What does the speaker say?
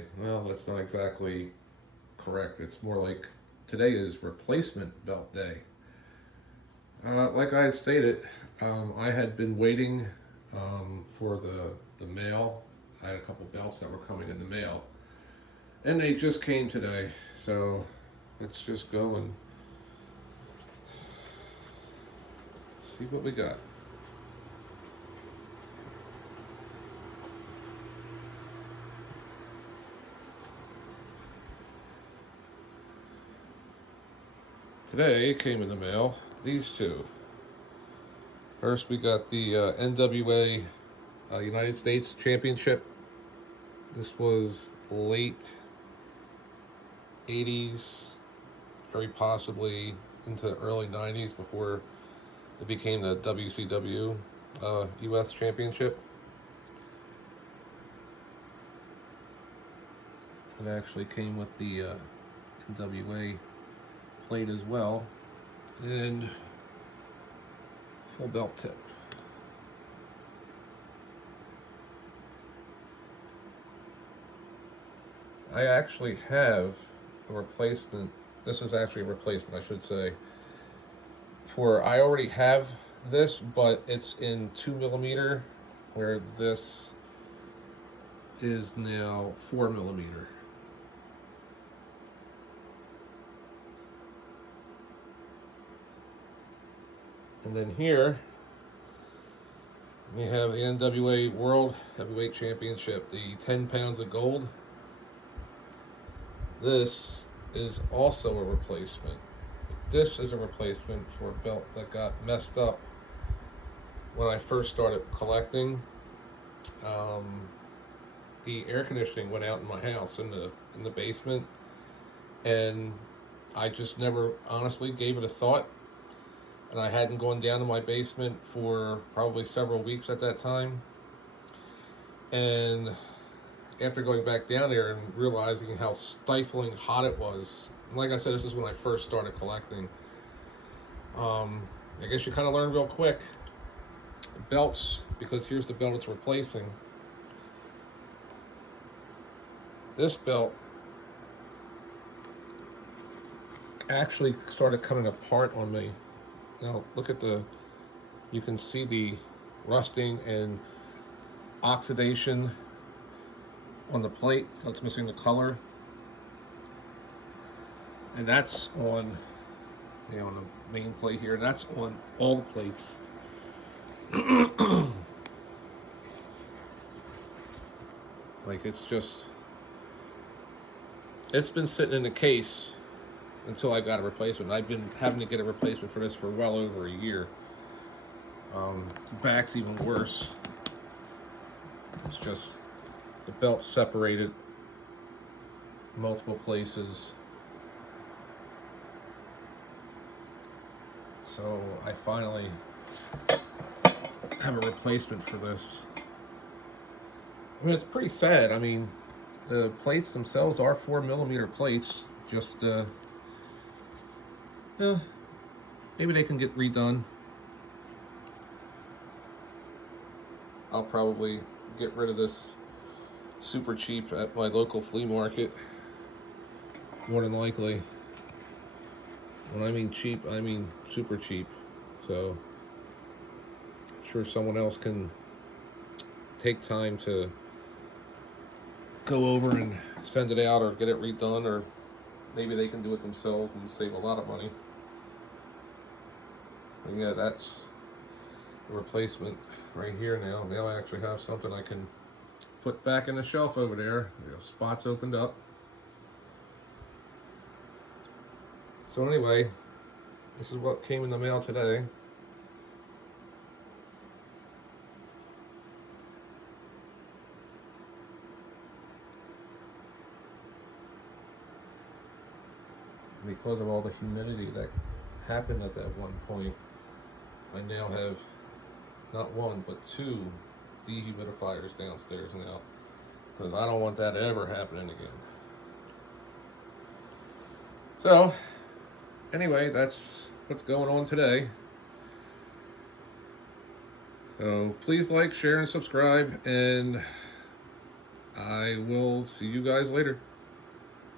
day. Well, that's not exactly correct. It's more like today is replacement belt day. Like I had stated, I had been waiting for the mail. I had a couple belts that were coming in the mail, and they just came today. So let's just go and see what we got. Today came in the mail these two. First, we got the NWA United States Championship. This was late 80s, very possibly into early 90s before it became the WCW US Championship. It actually came with the NWA plate as well, and full belt tip. I actually have a replacement. This is actually a replacement, I should say. I already have this, but it's in 2mm, where this is now 4mm. And then here we have the NWA World Heavyweight Championship, the 10 pounds of gold. This is also a replacement. This is a replacement for a belt that got messed up when I first started collecting. The air conditioning went out in my house in the basement, and I just never honestly gave it a thought. And I hadn't gone down to my basement for probably several weeks at that time. And after going back down there and realizing how stifling hot it was, and like I said, this is when I first started collecting. I guess you kind of learn real quick. Belts, because here's the belt it's replacing. This belt actually started coming apart on me. Now look at you can see the rusting and oxidation on the plate, so it's missing the color. And that's on, on the main plate here. That's on all the plates. Like it's been sitting in the case until I got a replacement. I've been having to get a replacement for this for well over a year. The back's even worse. It's just the belt separated multiple places. So I finally have a replacement for this. I mean, it's pretty sad. I mean, the plates themselves are 4mm plates. Just maybe they can get redone. I'll probably get rid of this super cheap at my local flea market, more than likely. When I mean cheap, I mean super cheap. So I'm sure someone else can take time to go over and send it out or get it redone, or maybe they can do it themselves and save a lot of money. And yeah, that's the replacement right here now. Now I actually have something I can put back in the shelf over there. Spots opened up. So anyway, this is what came in the mail today. Because of all the humidity that happened at that one point, I now have not one but two dehumidifiers downstairs now, because I don't want that ever happening again. So anyway, that's what's going on today. So please like, share, and subscribe, and I will see you guys later.